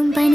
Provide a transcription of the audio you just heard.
Welcome by